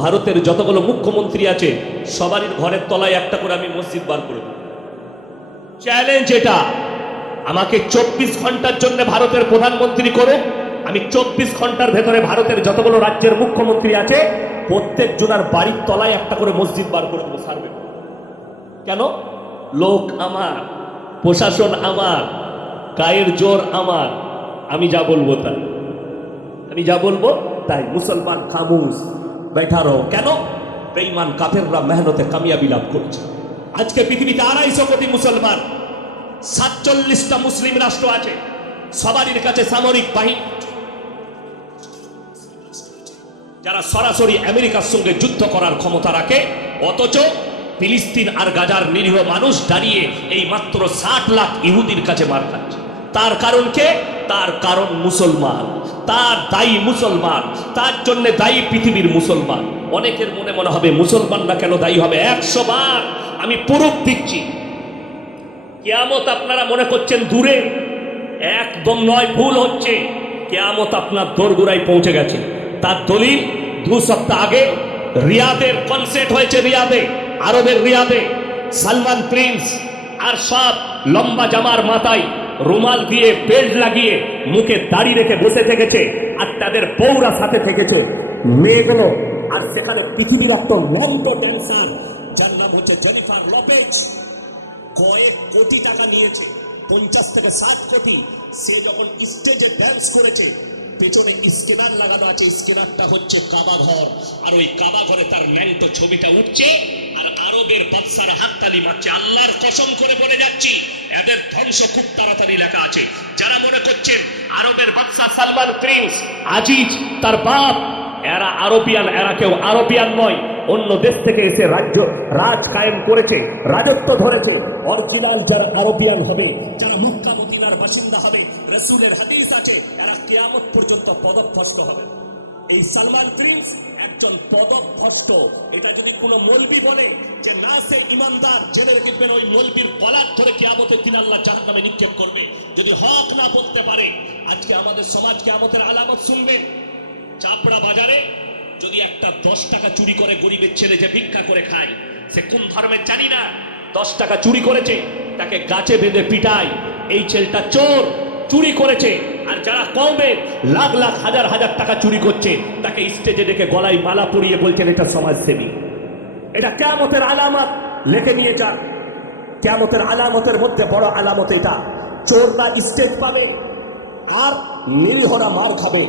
ভারতের যতগুলো মুখ্যমন্ত্রী আছে সবারই ঘরের তলায় একটা করে আমি মসজিদ বার করে দেব। চ্যালেঞ্জ এটা, আমাকে 24 ঘন্টার জন্য ভারতের প্রধানমন্ত্রী করো, আমি 24 ঘন্টার ভেতরে ভারতের যতগুলো রাজ্যের মুখ্যমন্ত্রী আছে প্রত্যেক জনার বাড়ির তলায় একটা করে মসজিদ বার করে দেবো। সার্ভে কেন? লোক আমার, প্রশাসন আমার, গায়ের জোর আমার, আমি যা বলবো তাই, আমি যা বলবো তাই। মুসলমান খামোশ बैठा रहो। কেন? বেঈমান কাফেররা মেহনতে কামিয়াবি লাভ করছে। আজকে পৃথিবীতে 250 কোটি মুসলমান, 47টা মুসলিম রাষ্ট্র আছে, সবারই কাছে সামরিক বাহিনী, যারা সরাসরি আমেরিকার সঙ্গে যুদ্ধ করার ক্ষমতা রাখে, অথচ ফিলিস্তিন আর গাজার নিরীহ মানুষ দাঁড়িয়ে এই মাত্র 60 লাখ ইহুদির কাছে মার খাচ্ছে। তার কারণ কে? তার কারণ মুসলমান, তার দায়ী মুসলমান, তার জন্য দায়ী পৃথিবীর মুসলমান। অনেকের মনে মনে হবে মুসলমানরা কেন দায়ী হবে? 100 বার আমি প্রুফ দিচ্ছি। কিয়ামত আপনারা মনে করছেন দূরে, একদম নয়, ভুল হচ্ছে। কিয়ামত আপনার দোরগোড়ায় পৌঁছে গেছে। তার দলিল 2 সপ্তাহ আগে রিয়াদের কনসার্ট হয়েছে, রিয়াদে, আরবের রিয়াদে। সালমান প্রিন্স আর সব লম্বা জামার মাথায় রুমাল দিয়ে বেল্ট লাগিয়ে মুখে দাড়ি রেখে বসে থেকেছে, আর তাদের বউরা সাথে থেকেছে, মেয়েগুলো। আর সেখানে পৃথিবীর একটা লম্বা ড্যান্সার যার নাম হচ্ছে জেনিফার লপেজ, কয়েক কোটি টাকা নিয়েছে, 50 থেকে 60 কোটি। সে যখন স্টেজে ড্যান্স করেছে, পেছনে স্ক্যানার লাগানো আছে, স্ক্যানারটা হচ্ছে কাবা ঘর, আর ওই কাবা ঘরে তার ন্যাংটো ছবিটা উঠছে, আর আরবের বাদশার হাততালি মারছে। আল্লাহর কসম করে বলে যাচ্ছি, এদের ধ্বংস খুব তাড়াতাড়ি লেখা আছে। যারা মনে করছেন আরবের বাদশা সালমান প্রিন্স, আজিজ, তার বাপ, এরা আরবিয়ান, এরা কেউ আরবিয়ান নয়, অন্য দেশ থেকে এসে রাজ কায়েম করেছে, রাজত্ব ধরেছে। অরিজিনাল যারা আরবিয়ান হবে, যারা মক্কা মদিনার বাসিন্দা হবে, রাসূলের হাদিস আছে, এরা কিয়ামত পর্যন্ত পদভ্রষ্ট হবে। এই সালমান প্রিন্স একজন পদভ্রষ্ট। এটা যদি কোনো মৌলবি বলে যে না, সে ইমানদার, জেনে রেখেবেন ওই মৌলবির গলার ধরে কিয়ামতের দিন আল্লাহ জাহান্নামে নিক্ষেপ করবে, যদি হক না বলতে পারে। আজকে আমাদের সমাজ কিয়ামতের আলামত শুনবে। চাপড়া বাজারে যদি একটা 10 টাকা চুরি করে গরিবের ছেলে যে ভিক্ষা করে খায়, সে কোন ধর্মের জানি না, 10 টাকা চুরি করেছে, তাকে গাছে বেঁধে পিটায়, এই ছেলেটা চোর, চুরি করেছে। আর যারা কমে লাখ লাখ হাজার হাজার টাকা চুরি করছে, তাকে স্টেজে দেখে গলায় মালা পরিয়ে বলছেন এটা সমাজসেবী। এটা কিয়ামতের আলামত, লিখে নিয়ে যান। কিয়ামতের আলামতের মধ্যে বড় আলামত এটা। চোররা স্টেজ পাবে আর নিরীহরা মার খাবে।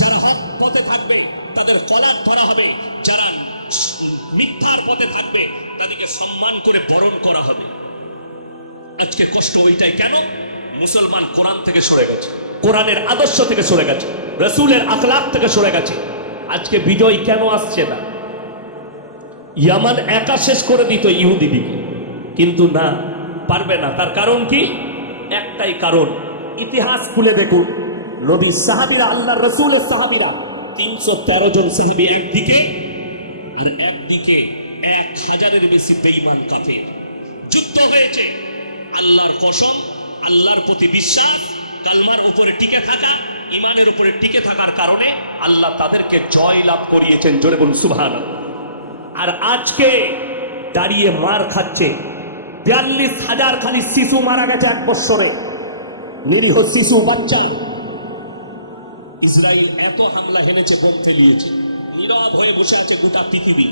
যারা হক পথে থাকবে তাদের কলার ধরা হবে, যারা মিথ্যার পথে থাকবে তাদেরকে সম্মান করে বরণ করা হবে। আজকে কষ্ট ওইটাই। কেন? মুসলমান কোরআন থেকে সরে গেছে, কোরআনের আদর্শ থেকে সরে গেছে, রাসূলের আখলাক থেকে সরে গেছে। আজকে বিজয় কেন আসছে না? ইয়ামান একা শেষ করে দিত ইহুদিদিকে, কিন্তু না, পারবে না। তার কারণ কি? একটাই কারণ, ইতিহাস খুলে দেখুন। নবী সাহাবীরা, আল্লাহর রাসূলের সাহাবীরা, 313 জন সাহাবী একদিকে, আর একদিকে 1000-এর বেশি বেঈমান কাফের। যুদ্ধ হয়েছে। আল্লাহর কসম, আল্লাহর প্রতি বিশ্বাস, কালমার উপরে টিকে থাকা, ইমানের উপরে টিকে থাকার কারণে আল্লাহ তাদেরকে জয় লাভ করিয়েছেন। জোরে বলুন সুবহানাল্লাহ। আর আজকে দাঁড়িয়ে মার খাচ্ছে। 42,000 খালি শিশু মারা গেছে 1 বছরে, নিরীহ শিশু, বাচ্চা। ইসরায়েল এত হামলা হেনেছে, বোম ফেলিয়েছে, নীরব হয়ে বসে আছে গোটা পৃথিবী।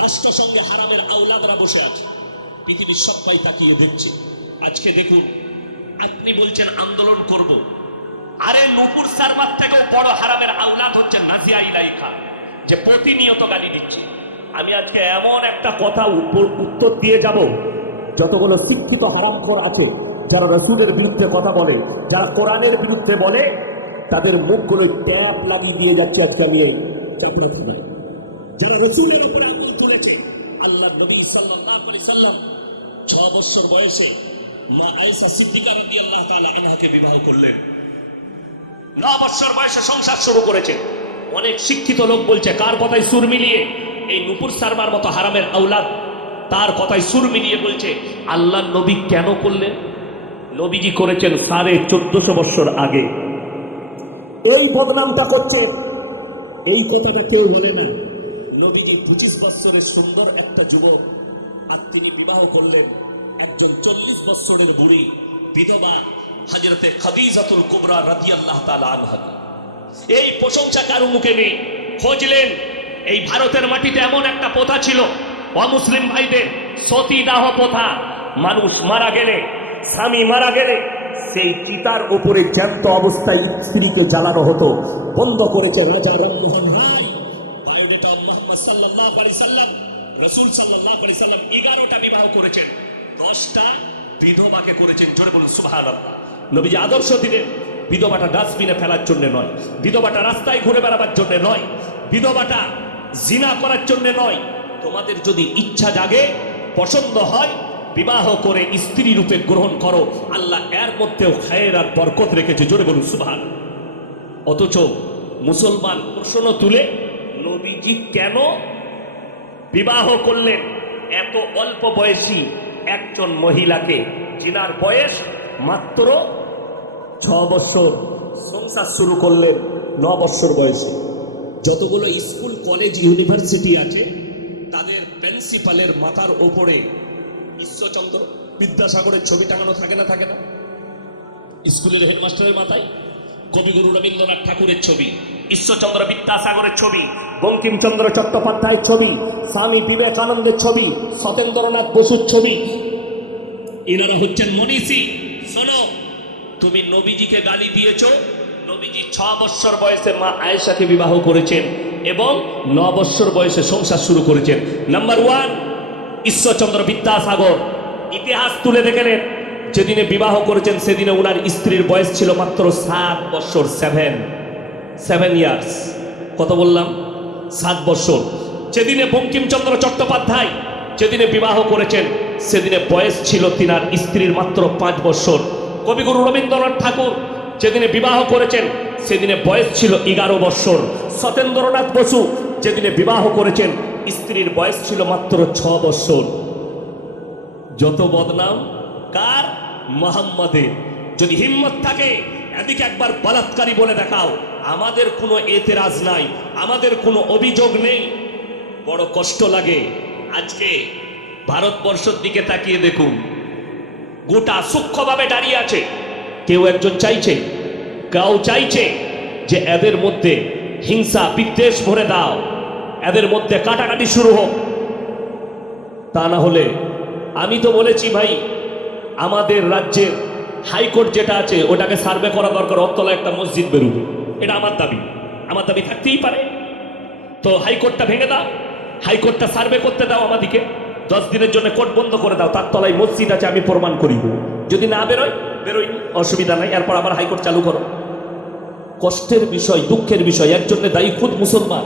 রাষ্ট্রসংঘে হারামের আওলাদরা বসে আছে, পৃথিবীর সবাই তাকিয়ে দেখছে। আজকে দেখুন, আপনি বলছেন আন্দোলন করব, আরে নূপুর সারমার থেকেও বড় হারামের আওলাদ হচ্ছে নাজিয়া ইলাইকা, যে প্রতিনিয়ত গালি দিচ্ছে। আমি আজকে এমন একটা কথা উত্তর দিয়ে যাব, যতগুলো শিক্ষিত হারামখোর আছে, যারা রাসূলের বিরুদ্ধে কথা বলে, যারা কোরআনের বিরুদ্ধে বলে, তাদের মুখগুলো ট্যাপ লাগিয়ে দিয়ে যাচ্ছে। আজকে আমি এই চাপড়া থানা, যারা রাসূলের উপরে আমল করেছে। আল্লাহ নবী সাল্লাল্লাহু আলাইহি সাল্লাম 6 বছর বয়সে মা আয়েশা সিদ্দিকা রাদিয়াল্লাহু তাআলা আনহাকে বিবাহ করলেন। 9 বছর বয়সে সংসার শুরু করেছেন। অনেক শিক্ষিত লোক বলছে, কার কথায় সুর মিলিয়ে? এই নূপুর সারমার মতো হারামের আওলাদ তার কথায় সুর মিলিয়ে বলছে আল্লাহ নবী কেন করলেন? নবীজি করেছেন 1450 বছর আগে। এই বদনামটা করছে, এই কথাটা কেউ বলে না। বছরের সুন্দর একটা যুবক, আর তিনি বিবাহ করলেন একজন 40 বছরের বুড়ি বিধবা হযরতে খাদিজাতুল কুবরা রাদিয়াল্লাহু তাআলা আনহা। এই প্রশংসা কারো মুখে নেই। খোঁজলেন এই ভারতের মাটিতে এমন একটা প্রথা ছিল, অমুসলিম ভাইদের সতীদাহ প্রথা। মানুষ মারা গেলে, স্বামী মারা গেলে সেই চিতার উপরে জ্যান্ত অবস্থায় স্ত্রীকে জ্বালানো হতো। বন্ধ করেছে রাজা রামমোহন রায়। বায়োডেটা মুহাম্মদ সাল্লাল্লাহু আলাইহি সাল্লাম, রাসূল সাল্লাল্লাহু আলাইহি সাল্লাম 11টা বিবাহ করেছেন, 10টা বিধবাকে করেছেন। জোরে বলুন সুবহানাল্লাহ। নবীজি আদর্শ দিলেন বিধবাটা ডাস্টবিনে ফেলার জন্য নয়, বিধবাটা রাস্তায় ঘুরে বেড়াবার জন্য নয়, বিধবাটা জিনা করার জন্য নয়। তোমাদের যদি ইচ্ছা জাগে, পছন্দ হয়, বিবাহ করে স্ত্রী রূপে গ্রহণ করো। আল্লাহ এর মধ্যেও খায়ের আর বরকত রেখেছে। জোরে বলুন সুবহানাল্লাহ। অথচ মুসলমান প্রশ্ন তুলে নবীজি কেন বিবাহ করলেন এত অল্প বয়সী একজন মহিলাকে, জিনার বয়স মাত্র 6 বছর, সংসার শুরু করলেন 9 বছর বয়সে। যতগুলো স্কুল কলেজ ইউনিভার্সিটি আছে তাদের প্রিন্সিপালের মাথার ওপরে ঈশ্বরচন্দ্র বিদ্যাসাগরের ছবি টাঙানো থাকে না? থাকে না? স্কুলের হেডমাস্টারের মাথায় কবিগুরু রবীন্দ্রনাথ ঠাকুরের ছবি, ঈশ্বরচন্দ্র বিদ্যাসাগরের ছবি, বঙ্কিমচন্দ্র চট্টোপাধ্যায়ের ছবি, স্বামী বিবেকানন্দের ছবি, সতেন্দ্রনাথ বসুর ছবি। এনারা হচ্ছেন মনীষী। শোনো, তুমি নবীজিকে গালি দিয়েছো। নবীজি 6 বছর বয়সে মা আয়েশাকে বিবাহ করেছেন এবং 9 বছর বয়সে সংসার শুরু করেছেন। নাম্বার 1 ঈশ্বরচন্দ্র বিদ্যাসাগর। ইতিহাস তুলে দেখলেন যেদিনে বিবাহ করেছেন সেদিনে ওনার স্ত্রীর বয়স ছিল মাত্র 7 বছর, 7 ইয়ার্স। কত বললাম? 7 বছর। যেদিনে বঙ্কিমচন্দ্র চট্টোপাধ্যায় যেদিনে বিবাহ করেছেন সেদিনে বয়স ছিল তিনার স্ত্রীর মাত্র 5 বছর। কবিগুরু রবীন্দ্রনাথ ঠাকুর যেদিনে বিবাহ করেছেন সেদিনে বয়স ছিল 11 বছর। সতেন্দ্রনাথ বসু যেদিনে বিবাহ করেছেন স্ত্রীর বয়স ছিল মাত্র 6 বছর। যত বদনাম কার? মুহাম্মাদের। যদি হিম্মত থাকে এদিকে একবার বলাৎকারী বলে দেখাও, আমাদের কোনো এতেরাজ নাই, আমাদের কোনো অভিযোগ নেই। বড় কষ্ট লাগে। আজকে ভারতবর্ষের দিকে তাকিয়ে দেখুন, গোটা সূক্ষ্মভাবে দাঁড়িয়ে আছে। কেউ একজন চাইছে, কেউ চাইছে যে এদের মধ্যে হিংসা বিদ্বেষ ভরে দাও, এদের মধ্যে কাটাকাটি শুরু হোক। তা না হলে আমি তো বলেছি ভাই, আমাদের রাজ্যের হাইকোর্ট যেটা আছে ওটাকে সার্ভে করা দরকার, অতলা একটা মসজিদ বেরোবে। এটা আমার দাবি, আমার দাবি থাকতেই পারে। তো হাইকোর্টটা ভেঙে দাও, হাইকোর্টটা সার্ভে করতে দাও আমাদিকে, 10 দিনের জন্য কোর্ট বন্ধ করে দাও, তার তলায় মসজিদ আছে, আমি প্রমাণ করিব। যদি না বেরোয়, বেরোয়নি, অসুবিধা নাই, এরপর আবার হাইকোর্ট চালু করো। কষ্টের বিষয়, দুঃখের বিষয়, এর জন্য দায়ী খুদ মুসলমান।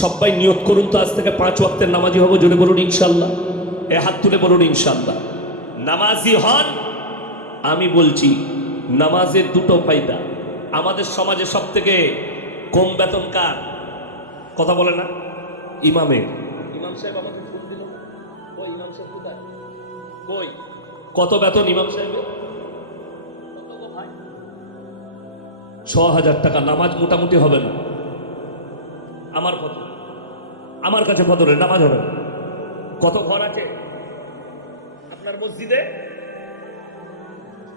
সবাই নিয়ত করুন তো আজ থেকে 5 ওয়াক্তের নামাজি হবো। জোরে বলুন ইনশাল্লাহ। এ হাত তুলে বলুন ইনশাল্লাহ। নামাজি হন। আমি বলছি নামাজের 2টো ফায়দা। আমাদের সমাজে সব থেকে কম বেতন কার? কথা বলে না? ইমামের। ইমাম সাহেব আমাকে ফোন দিল, ওই ইমাম সাহেব কোথায়? কই? কত বেতন ইমাম সাহেবের? কত গো ভাই? 6000 টাকা। নামাজ মোটামুটি হবে না। আমার কত? আমার কাছে ফজরের নামাজ হবে না। কত ঘর আছে আপনার মসজিদে?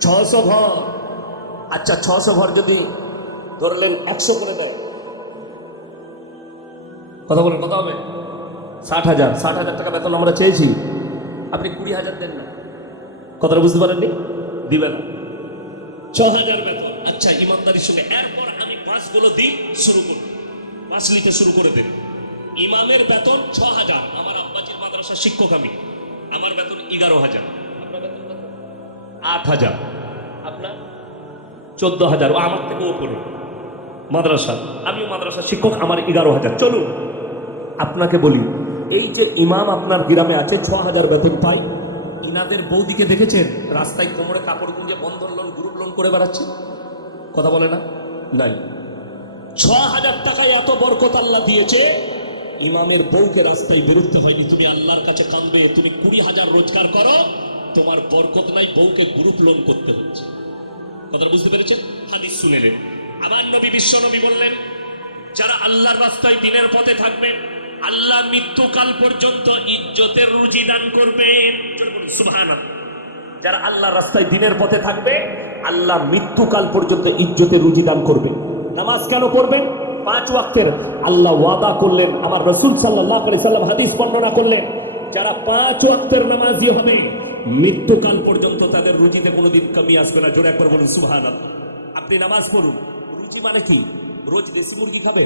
600 ঘর। আচ্ছা 600 ঘর যদি ধরলেন 100 করে দেয়, কথা বলেন কত হবে? 60,000। 60,000 টাকা বেতন আমরা চেয়েছি, আপনি 20,000 দেন না। কথাটা বুঝতে পারেননি? দিবেন না। 6,000 বেতন। আচ্ছা ইমানদারির সঙ্গে এরপর আমি পাঁচগুলো দিই, শুরু করুন, পাঁচ নিতে শুরু করে দেন। ইমামের বেতন 6,000। আমার আব্বাজির মাদ্রাসার শিক্ষক আমি, আমার বেতন 11,000। আপনার বেতন কত? 8,000। আপনার 14,000। ও আমার থেকে ওপরে মাদ্রাসা, আমিও মাদ্রাসার শিক্ষক, আমার 11,000। চলুন আপনাকে বলি, এই যে ইমাম আপনার গ্রামে আছে 6,000 বেতন পাই, ইনাদের বৌদিকে দেখেছেন রাস্তায় কোমরে কাপড় গুঁজে বন্ধন লোন গ্রুপ লোন করে বেড়াচ্ছে? কথা বলে না? নাই। 6,000 টাকায় এত বরকত আল্লাহ দিয়েছে, ইমামের বউকে রাস্তায় বেরোতে হয়নি। তুমি আল্লাহর কাছে কাঁদবে, তুমি 20,000 রোজগার করো, তোমার বরকত নাই, বউকে গ্রুপ লোন করতে হচ্ছে। কথা বুঝতে পেরেছেন? হাদিস শুনেলেন। আমার নবী বিশ্ব নবী বললেন, যারা আল্লাহর রাস্তায় দিনের পথে থাকবে আল্লাহ মৃত্যুকাল পর্যন্ত ইজ্জতের রুজি দান করবেন। সুবহানাল্লাহ। যারা আল্লাহ রাস্তায় দিনের পথে থাকবে আল্লাহ মৃত্যুকাল পর্যন্ত ইজ্জতের রুজি দান করবে। নামাজ কেন পড়বেন? 5 ওয়াক্তের আল্লাহ ওয়াদা করলেন, আমার রাসূল সাল্লাল্লাহু আলাইহি সাল্লাম হাদিস বর্ণনা করলেন, যারা 5 ওয়াক্তের নামাজি হবে মৃত্যুকাল পর্যন্ত তাদের রুজিতে কোনোদিন কমি আসবে না। জোরে একবার বলুন সুবহানাল্লাহ। আপনি নামাজ পড়ুন। রুজি মানে কি? রোজ দেশি মুরগি খাবে,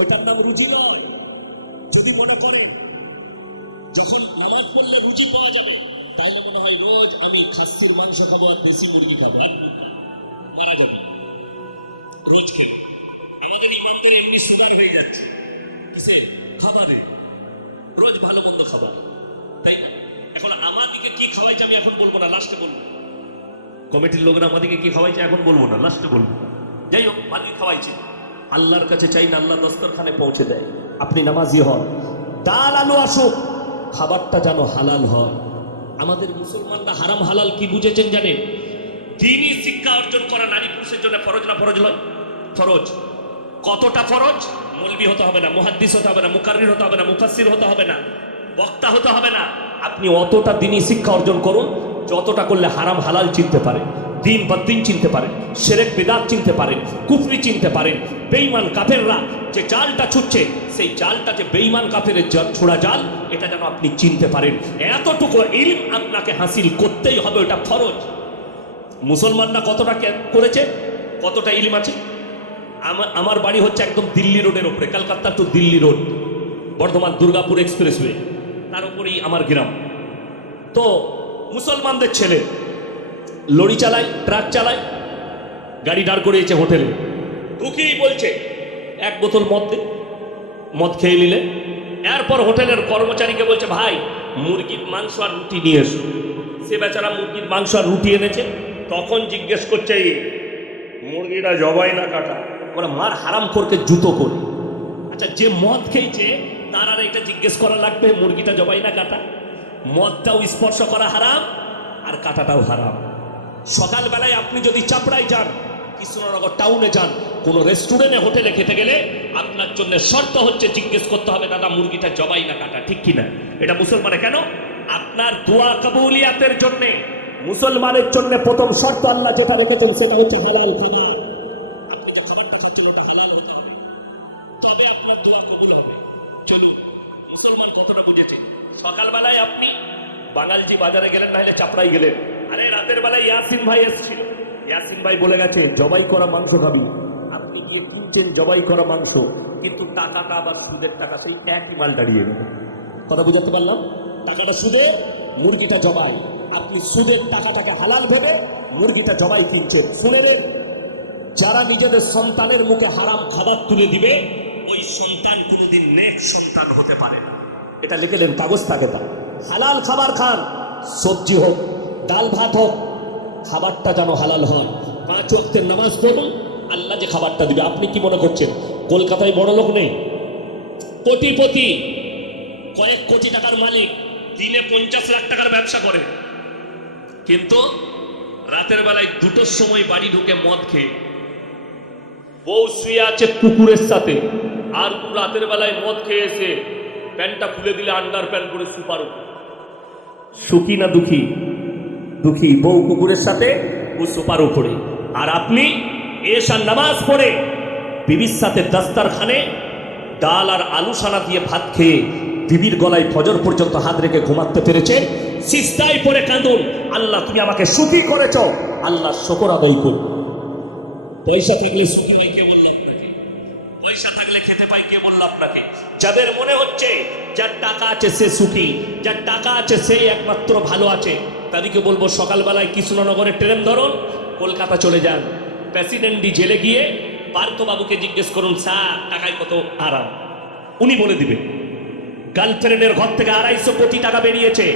ওটার নাম রুজি নয়। যদি মনে করে যখন নামাজ পড়লে রুজি পাওয়া যাবে, তাইলে মনে হয় রোজ আমি খাসির মাংস খাবো আর দেশি মুরগি খাবো, মারা যাবে রোজ খেয়ে। আমাদের ইমানদারি মিসবার হয়ে যাচ্ছে কিসে? খাবারে। রোজ ভালো মন্দ খাবার, তাই না? এখন আমাদেরকে কি খাওয়াইছে আমি এখন বলবো না, লাস্টে বলবো। কমিটির লোকরা আমাদেরকে কি খাওয়াইছে এখন বলবো না, লাস্টে বলবো। যাই হোক, মালিক খাওয়াইছে। আল্লাহর কাছে চাই না আল্লাহ দস্তরখানে পৌঁছে দেয়। আপনি নামাজি হন, ডাল আলু আসুক, খাবারটা যেন হালাল হয়। আমাদের মুসলমানরা হারাম হালাল কি বুঝেছেন জানেন? দ্বীনি শিক্ষা অর্জন করা নারী পুরুষের জন্য ফরজ না ফরজ নয়? ফরজ। কতটা ফরজ? মৌলবি হতে হবে না, মুহাদ্দিস হতে হবে না, মুকাররির হতে হবে না, মুফাসসির হতে হবে না, বক্তা হতে হবে না। আপনি অতটা দ্বীনি শিক্ষা অর্জন করুন যতটা করলে হারাম হালাল চিনতে পারেন, দিন বদ্দিন চিনতে পারেন, শিরক বিদআত চিনতে পারেন, কুফরি চিনতে পারেন। বেঈমান কাফেররা যে জালটা ছুটছে, সেই জালটা যে বেঈমান কাফেরের ছোড়া জাল, এটা যেন আপনি চিনতে পারেন। এতটুকু ইলম আপনাকে হাসিল করতেই হবে, এটা ফরজ। মুসলমানরা কতটা করেছে, কতটা ইলম আছে? আমার বাড়ি হচ্ছে একদম দিল্লি রোডের উপরে, Kolkata to Delhi road, Bardhaman Durgapur expressway, তার উপরেই আমার গ্রাম। তো মুসলমানদের ছেলে লরি চালায়, ট্রাক চালায়, গাড়ি দাঁড় করিয়েছে হোটেলে, ঢুকিয়েই বলছে 1 বোতল মদ দে। মদ খেয়ে নিলে এরপর হোটেলের কর্মচারীকে বলছে, ভাই মুরগির মাংস আর রুটি নিয়ে এসো। সে বেচারা মুরগির মাংস আর রুটি এনেছে। তখন জিজ্ঞেস করছে, মুরগিটা জবাই না কাটা? ওরা মার হারাম করকে জুতো করে। আচ্ছা, যে মদ খেয়েছে তার আর এটা জিজ্ঞেস করা লাগবে মুরগিটা জবাই না কাটা? মদটাও স্পর্শ করা হারাম আর কাটাটাও হারাম। সকালবেলায় আপনি যদি চাপড়ায় যান, কৃষ্ণনগর টাউনে যান, কোন রেস্টুরেন্টে হোটেলে খেতে গেলে আপনার জন্য শর্ত হচ্ছে জিজ্ঞেস করতে হবে, দাদা মুরগিটা জবাই না কাটা, ঠিক কিনা? এটা মুসলমানে কেন? আপনার দোয়া কবুলিয়াতের জন্য মুসলমানের জন্য প্রথম শর্ত আল্লাহ যেটা রেখেছেন সেটা হচ্ছে হালাল খাবার। আপনি যে খাবারটা খাচ্ছেন ওটা হালাল হতে হবে, তবে আপনার দোয়া কবুল হবে। চলুন, মুসলমান কতটা বুঝেছে। সকালবেলায় আপনি বাঙালজি বাজারে গেলেন, নাহলে চাপড়াই গেলেন, আরে রাতের বেলায় ইয়াসিন ভাই এসেছিল, ইয়াসিন ভাই বলে গেছে জবাই করা মাংস খাবি। আপনি গিয়ে কিনছেন জবাই করা মাংস, কিন্তু টাকাটা আবার সুদের টাকা, সেই একই মাল দাঁড়িয়ে গেল। কথা বুঝাতে পারলাম? টাকাটা সুদে, মুরগিটা জবাই। আপনি সুদের টাকাটাকে হালাল ভেবে মুরগিটা জবাই কিনছেন। শুনে, যারা নিজেদের সন্তানের মুখে হারাম খাবার তুলে দিবে, ওই সন্তান কোনোদিন নেক সন্তান হতে পারে না। এটা লিখে দেন, কাগজ থাকে তা। হালাল খাবার খান, সবজি হোক, ডাল ভাত হোক, খাবারটা যেন হালাল হয়। 5 ওয়াক্তের নামাজ পড়ুন, আল্লাহ যে খাবারটা দিবে। আপনি কি মনে করছেন কলকাতায় বড় লোক নেই? কোটিপতি, কয়েক কোটি টাকার মালিক, দিনে 50 লাখ টাকার ব্যবসা করে, কিন্তু রাতের বেলায় 2টোর সময় বাড়ি ঢুকে মদ খেয়ে বউ শুয়ে আছে কুকুরের সাথে, আর রাতের বেলায় মদ খেয়ে এসে প্যান্টটা খুলে দিলে আন্ডার প্যান্ট করে সুপার। সুখী না দুঃখী? দুঃখী। বউ কুকুরের সাথে, ও সুপার উপরে। আর আপনি এশার নামাজ পড়ে বিবির সাথে দস্তারখানে ডাল আর আলু সানা দিয়ে ভাত খেয়ে বিবির গলায় ফজর পর্যন্ত হাত রেখে ঘুমাতে পেরেছেন। সিজদায় পড়ে কাঁদুন, আল্লাহ তুমি আমাকে সুখী করেছ, আল্লাহ শুকর আদায় করুন। পয়সা থাকলে সুখী হয় কে বলল আপনাকে? পয়সা থাকলে খেতে পাই কে বলল আপনাকে? যাদের মনে হচ্ছে যার টাকা আছে সে সুখী, যার টাকা আছে সেই একমাত্র ভালো আছে, তাদেরকে বলবো সকালবেলায় কৃষ্ণনগরে ট্রেন ধরুন, কলকাতা চলে যান। প্রেসিডেন্টই জেলে গিয়ে পার্থবাবুকে জিজ্ঞেস করুন, স্যার টাকায় কত আরাম, উনি বলে দিবে। গার্লফ্রেন্ডের ঘর থেকে 250 কোটি টাকা বেরিয়েছে,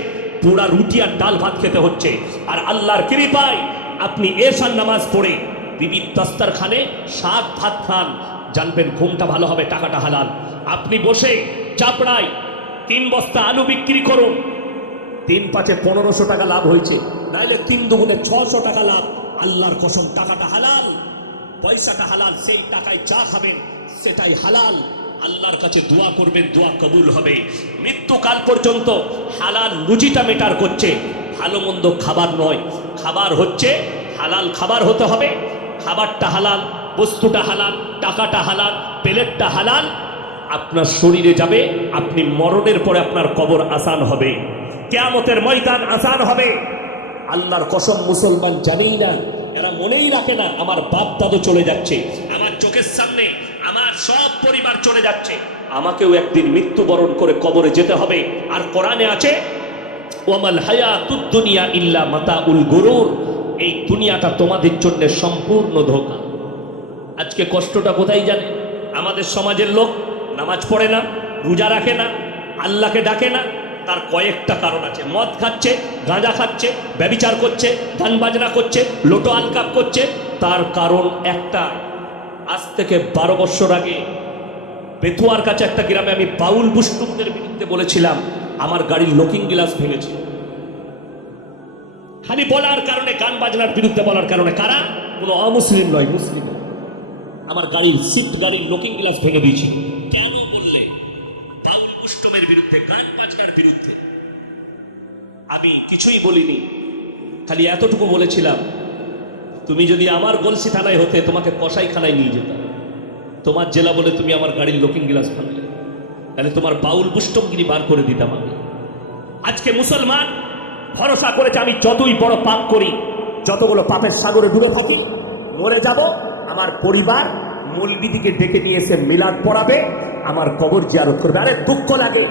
পুরা রুটি আর ডাল ভাত খেতে হচ্ছে। আর আল্লাহর কৃপায় আপনি এশার নামাজ পড়ে বিবির দস্তারখানে শাক ভাত খান, জানবেন ঘুমটা ভালো হবে, টাকাটা হালাল। আপনি বসে চাপড়ায় 3 বস্তা আলু বিক্রি করুন, 3 পাঁচে 1500 টাকা লাভ হয়েছে, নাহলে 3 দুগুণে 600 টাকা লাভ। আল্লাহর কসম, টাকাটা হালাল, পয়সাটা হালাল, সেই টাকায় যা খাবেন সেটাই হালাল। আল্লাহর কাছে দোয়া করবেন, দোয়া কবুল হবে। মৃত্যুকাল পর্যন্ত হালাল রুজিটা মেটার করছে, ভালো মন্দ খাবার নয়। খাবার হচ্ছে হালাল খাবার হতে হবে, খাবারটা হালাল, বস্তুটা হালাল, টাকাটা হালাল, প্লেটটা হালাল। আপনার শরীরে যাবে, আপনি মরণের পরে আপনার কবর আসান হবে, কিয়ামতের ময়দান আসান হবে। আল্লাহর কসম, মুসলমান জানেই না, এরা মনেই রাখে না আমার বাপ দাদু চলে যাচ্ছে, আমার চোখের সামনে আমার সব পরিবার চলে যাচ্ছে, আমাকেও একদিন মৃত্যুবরণ করে কবরে যেতে হবে। আর কোরআনে আছে, ওয়ামাল হায়াতুদ দুনিয়া ইল্লা মাতাউল গুরুর, এই দুনিয়াটা তোমাদের জন্য সম্পূর্ণ ধোঁকা। আজকে কষ্টটা কোথায় জানেন? আমাদের সমাজের লোক নামাজ পড়ে না, রোজা রাখে না, আল্লাহকে ডাকে না। তার কয়েকটা কারণ আছে। মদ খাচ্ছে, গাঁজা খাচ্ছে, ব্যভিচার করছে, গান বাজনা করছে, লোটো আলকাপ করছে। তার কারণ একটা, আজ থেকে 12 বছর আগে বেথুয়ার কাছে একটা গ্রামে আমি বাউল বুষ্টুমদের বিরুদ্ধে বলেছিলাম আমার গাড়ির লুকিং গ্লাস ভেঙেছে। খালি বলার কারণে, গান বাজনার বিরুদ্ধে বলার কারণে। কারা? কোনো অমুসলিম নয়, মুসলিম। আমার গাড়ির সিট, গাড়ির লুকিং গ্লাস ভেঙে দিয়েছি। কেন বললে? বাউল বুষ্টুমের বিরুদ্ধে, গান বাজনার বিরুদ্ধে। আমি কিছুই বলিনি, খালি এতটুকু বলেছিলাম, তুমি যদি আমার গলসি থানায় হতে, তোমাকে কসাইখানায় নিয়ে যেতাম। তোমার জেলা বলে তুমি আমার গাড়ির লুকিং গ্লাস ভাঙলে, তাহলে তোমার বাউল বুষ্টমগিরি বার করে দিতাম আমি। আজকে মুসলমান ভরসা করেছে আমি যতই বড় পাপ করি, যতগুলো পাপের সাগরে ডুবে থাকি, মরে যাব, আমার পরিবার মৌলবিদিকে ডেকে নিয়ে এসে মিলাদ পড়াবে, আমার কবর জিয়ারত করবে। আরে দুঃখ লাগে,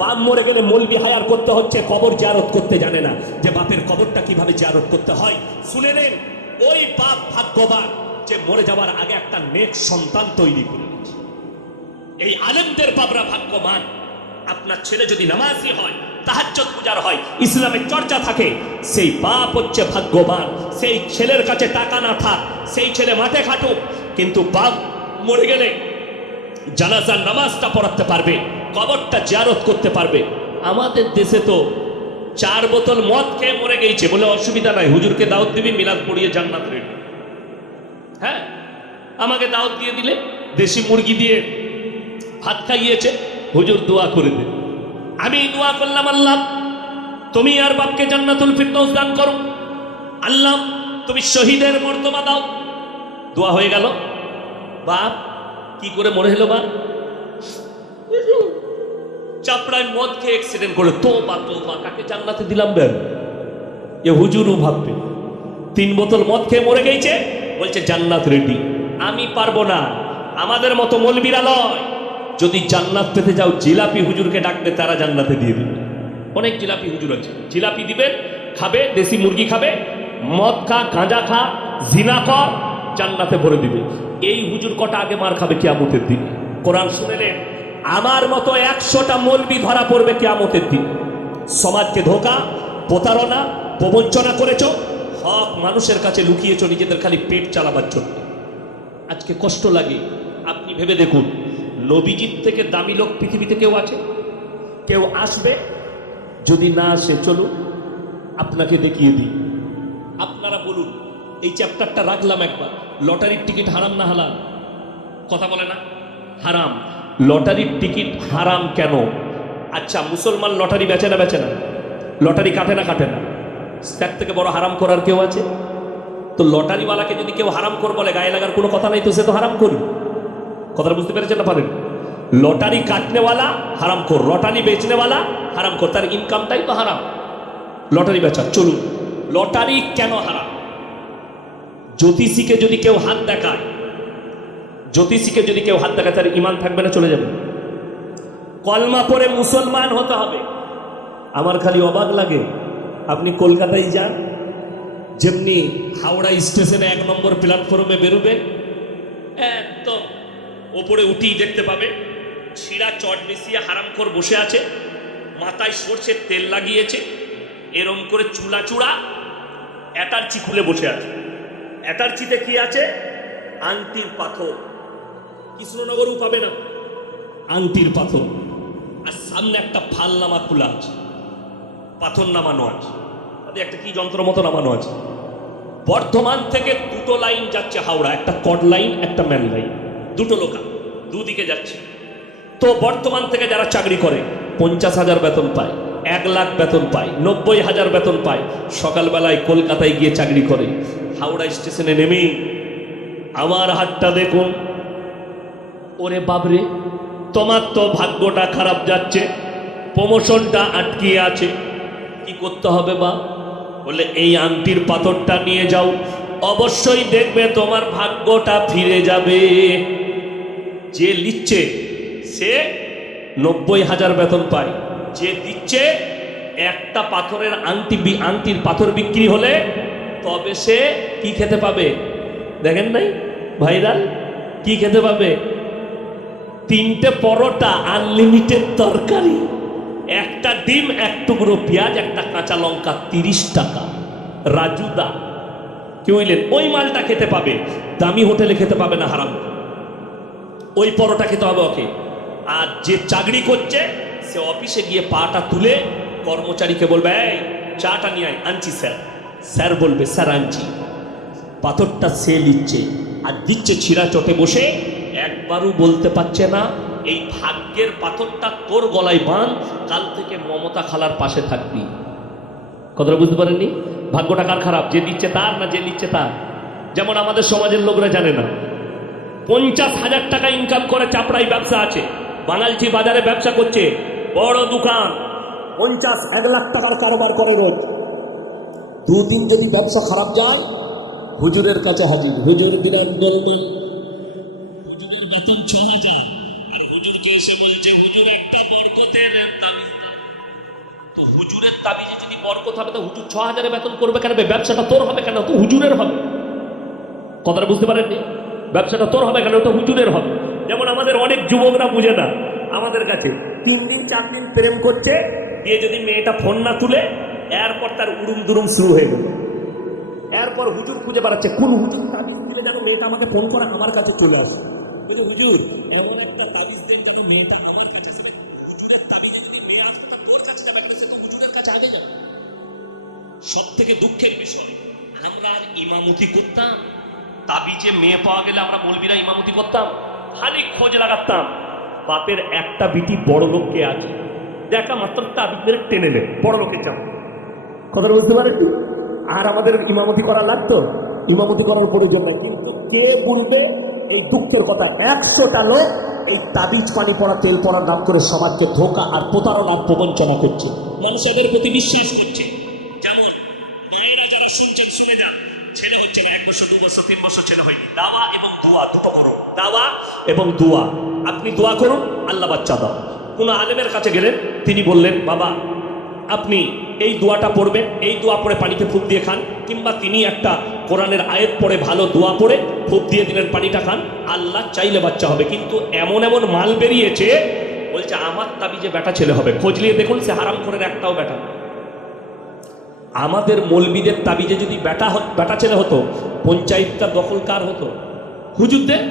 বাপ মরে গেলে মৌলবি হায়ার করতে হচ্ছে, কবর জিয়ারত করতে জানে না যে বাপের কবরটা কিভাবে জিয়ারত করতে হয়। শুনে নেন, ওই বাপ ভাগ্যবান যে মরে যাওয়ার আগে একটা নেক সন্তান তৈরি করে দিয়েছে। এই আলেমদের বাপরা ভাগ্যবান। আপনার ছেলে যদি নামাজি হয়, তাহাজ্জুদ পূজার হয়, ইসলামের চর্চা থাকে, সেই বাপ হচ্ছে ভাগ্যবান। সেই ছেলের কাছে টাকা না থাক, সেই ছেলে মাঠে খাটুক, কিন্তু বাপ মরে গেলে জানাজার নামাজটা পড়াতে পারবে, কবরটা জিয়ারত করতে পারবে। আমাদের দেশে তো 4 বোতল মদ খেয়ে মরে গেছে বলে অসুবিধা নাই, হুজুরকে দাওয়াত দিবি, মিলাদ পড়িয়ে জান্নাত রেডি। হ্যাঁ, আমাকে দাওয়াত দিয়ে দিলে, দেশি মুরগি দিয়ে ভাত খাইয়েছে, হুজুর দোয়া করে দে। আমি দোয়া করলাম, আল্লাহ তুমি আর বাপকে জান্নাতুল ফিরদৌস দান করো, আল্লাহ তুমি শহীদের মর্তবা দাও। দোয়া হয়ে গেল। বাপ কি করে মরে হলো? বাপ চাপড়ায় মদ খেয়ে অ্যাক্সিডেন্ট করে, তো বা কাকে জান্নাতে দিলাম বের। এ হুজুরও ভাববে 3 বোতল মদ খেয়ে মরে গেছে, বলছে জান্নাত রেডি। আমি পারবো না, আমাদের মতো মৌলবীরা নয়। যদি জান্নাত পেতে যাও, জিলাপি হুজুরকে ডাকবে, তারা জান্নাতে দিয়ে দিবে। অনেক জিলাপি হুজুর আছে, জিলাপি দিবেন, খাবে, দেশি মুরগি খাবে, মদ খা, গাঁজা খা, জিনা কর, জান্নাতে ভরে দিবে। এই হুজুর কটা আগে মার খাবে কিয়ামতের দিন। কোরআন শুনেলে আমার মতো 100টা মৌলবি ধরা পড়বে কিয়ামতের দিন। সমাজকে ধোঁকা, প্রতারণা, প্রবঞ্চনা করেছ, হক মানুষের কাছে লুকিয়েছ নিজেদের খালি পেট চালাবার জন্য। আজকে কষ্ট লাগে। আপনি ভেবে দেখুন, নবীজির থেকে দামি লোক পৃথিবীতে কেউ আছে? কেউ আসবে? যদি না আসে, চলুন আপনাকে দেখিয়ে দিই। আপনারা বলুন, এই চ্যাপ্টারটা রাখলাম একবার, লটারির টিকিট হারাম না হালাল? কথা বলে না? হারাম। লটারির টিকিট হারাম কেন? আচ্ছা, মুসলমান লটারি বেচে না? বেচে না? লটারি কাটে না? কাটে না? তার থেকে বড় হারাম করার কেউ আছে? তো লটারিওয়ালাকে যদি কেউ হারাম কর বলে, গায়ে লাগার কোনো কথা নাই তো, সে তো হারাম করি। কথাটা বুঝতে পেরেছেন না? পারেন? লটারি কাটনেওয়ালা হারাম কর, লটারি বেচনেওয়ালা হারাম কর, তার ইনকামটাই তো হারাম, লটারি বেচা। চলুন, লটারি কেন হারাম? জ্যোতিষীকে যদি কেউ হাত দেখায়, জ্যোতিষীকে যদি কেউ হাত দেখায়, তার ইমান থাকবে না? চলে যাবে? কলমা পড়ে মুসলমান হতে হবে। আমার খালি অবাক লাগে, আপনি কলকাতায় যান, যেমনি হাওড়া স্টেশনে 1 নম্বর প্ল্যাটফর্মে বেরোবেন, একদম ওপরে উঠেই দেখতে পাবে ছিঁড়া চট মিশিয়ে হারামখোর বসে আছে, মাথায় সরষের তেল লাগিয়েছে, এরম করে চুলা চূড়া অ্যাটার্চি খুলে বসে আছে। অ্যাটার্চিতে কি আছে? আংটির পাথর। কৃষ্ণনগরেও পাবে না আংটির পাথর। আর সামনে একটা ফাল নামা খোলা আছে, পাথর নামানো আছে, তাদের একটা কি যন্ত্র মতো নামানো আছে। বর্ধমান থেকে 2টো লাইন যাচ্ছে হাওড়া, একটা কড লাইন, একটা ম্যান লাইন, 2টো লোকা, দুদিকে যাচ্ছে। তো বর্তমান থেকে যারা চাকরি করে 50,000 বেতন পায়, 1 লাখ বেতন পায়, 90,000 বেতন পায়, সকালবেলায় কলকাতায় গিয়ে চাকরি করে, হাওড়া স্টেশনে নেমে আমার হাতটা দেখুন, ওরে বাবরে তোমার তো ভাগ্যটা খারাপ যাচ্ছে, প্রমোশনটা আটকিয়ে আছে, কি করতে হবে বা? বলে এই আংটির পাথরটা নিয়ে যাও, অবশ্যই দেখবে তোমার ভাগ্যটা ফিরে যাবে। যে লিখছে সে 90,000 বেতন পায়, যে দিচ্ছে একটা পাথরের আংটির পাথর বিক্রি হলে তবে সে কি খেতে পাবে? দেখেন নাই ভাইরাল, কি খেতে পাবে? 3টে পরোটা, আনলিমিটেড তরকারি, একটা ডিম, 1 টুকরো পেঁয়াজ, একটা কাঁচা লঙ্কা, 30 টাকা। রাজুদা কি বললেন? ওই মালটা খেতে পাবে, দামি হোটেলে খেতে পাবে না, হারাম। ওই পরোটা খেতে হবে ওকে। আর যে চাকরি করছে সে অফিসে গিয়ে পাটা তুলে কর্মচারীকে বলবে এই চাটা নিয়ে আয়, আনছি স্যার। স্যার বলবে স্যার আনছি। পাথরটা সে নিচ্ছে আর দিচ্ছে ছিঁড়া চটে বসে, একবারও বলতে পারছে না এই ভাগ্যের পাথরটা তোর গলায় বাঁধ, কাল থেকে মমতা খালার পাশে থাকবি। কথাটা বুঝতে পারেননি? ভাগ্যটা কার খারাপ? যে দিচ্ছে তার না যে নিচ্ছে তার? যেমন আমাদের সমাজের লোকরা জানে না, 50,000 টাকা ইনকাম করে চাপড়াই ব্যবসা আছে, বাঙালচি বাজারে ব্যবসা করছে, বড় দোকান, 50-1 লাখ টাকার কারবার করে রোজ। 2 দিন যদি ব্যবসা খারাপ যায়, হুজুরের কাছে হাজির, হুজুর দিলাম বলবেন, হুজুরের বেতন 6,000, আর হুজুরকে এসে বলছে হুজুর একটা বরকতের তাবিজ দাও। তো হুজুরের তাবিজে যদি বরকত হবে তো হুজুর 6,000 বেতন করবে কেন? ব্যবসাটা তোর হবে কেন? তো হুজুরের হবে। কথাটা বুঝতে পারেননি? ব্যবসাটা তোর হবে কেন? তো হুজুরের হবে। যেমন আমাদের অনেক যুবকরা বুঝে না, আমাদের কাছে 3 দিন 4 দিন প্রেম করছে, দিয়ে যদি মেয়েটা ফোন না তুলে, এরপর তার উড়ুম দুরুম শুরু হয়ে গেল। এরপর হুজুর খুঁজে বেড়াচ্ছে, কোন হুজুর তাবিজ দিলে যেন মেয়েটা আমাকে ফোন করে আমার কাছে চলে আসে। কিন্তু হুজুর এমন একটা তাবিজ দিন যেন মেয়েটা আমার কাছে আসবে। হুজুরের তাবিজে যদি মেয়ে আসবে তা তোর কাছে যাবে, সে তো হুজুরের কাছে আগে যাবে। সব থেকে দুঃখের বিষয়, আমরা আর ইমামতি করতাম, তাবিজে মেয়ে পাওয়া গেলে আমরা মৌলবীরা ইমামতি করতাম, খালি খোঁজ লাগাতাম বাপের একটা বিটি বড় লোককে আছে, দেখা মাত্র তাবিজের টেনে নেবে, বড় লোকের চাপ। কথা বুঝতে পারে কি? আর আমাদের ইমামতি করা লাগতো? ইমামতি করার প্রয়োজন না। কিন্তু কে বলবে এই দুঃখের কথা? 100টা লোক এই তাবিজ পানি পড়া তেল পড়ার নাম করে সমাজকে ধোঁকা আর প্রতারণা প্রবঞ্চনা করছে, মানুষের প্রতি বিশ্বাস করছে। যেমন মায়েরা যারা শুনছেন শুনে যান, ছেলে হচ্ছে না, 1 বছর 2 বছর 3 বছর ছেলে হয়নি, দাওয়া এবং দোয়া দুটো করো। দাওয়া এবং দোয়া, আপনি দোয়া করুন আল্লাহ বাচ্চা দাও। কোন আলেমের কাছে গেলেন, তিনি বললেন বাবা আপনি এই দোয়াটা পড়বেন, এই দোয়া পড়ে পানিতে ফুঁক দিয়ে খান, কিংবা তিনি একটা কোরআনের আয়াত পড়ে ভালো দোয়া পড়ে ফুঁক দিয়ে দিলেন, পানিটা খান, আল্লাহ চাইলে বাচ্চা হবে। কিন্তু এমন এমন মাল বেরিয়েছে, বলছে আমার তাবিজে বেটা ছেলে হবে, খোঁজ নিয়ে দেখুন সে হারাম করে একটাও বেটা। আমাদের মৌলবীদের তাবিজে যদি বেটা ছেলে হতো, পঞ্চায়েতটা দখল কার হতো? হুজুরদের।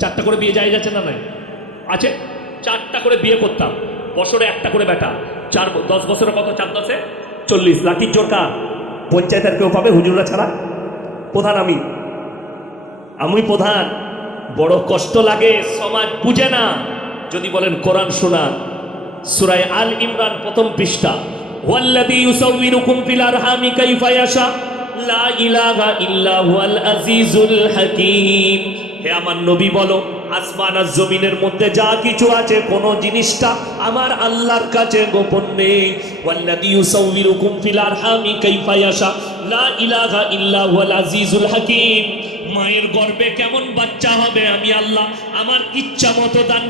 4টা করে বিয়ে যায় যাচ্ছে না? নাই আছে, 4টা করে বিয়ে করতাম, বছরে 1টা করে বেটা, 10 বছরে কত? 4 10 40। লাঠির জোর কার? পঞ্চায়েতের কেউ পাবে হুজুররা ছাড়া? প্রধান আমি প্রধান। বড় কষ্ট লাগে, সমাজ বুঝে না। যদি বলেন কোরআন শোনা, সূরা আল ইমরান 1ম পৃষ্ঠা, ওয়াল্লাযী ইউসাউবিরুকুম ফিল আরহামি কাইফা ইয়াশা লা ইলাহা ইল্লা হুয়াল আজিজুল হাকীম। হে আমার নবী বলো, আসমান আর জমিনের মধ্যে যা কিছু আছে কোন জিনিসটা আমার আল্লাহর কাছে গোপন নেই। ওয়াল্লাযী ইউসাউবিরুকুম ফিল আরহামি কাইফা ইয়াশা লা ইলাহা ইল্লা হুয়াল আজিজুল হাকীম। মায়ের গর্ভে কেমন বাচ্চা হবে আমি আল্লাহ আমার ইচ্ছা মতো দান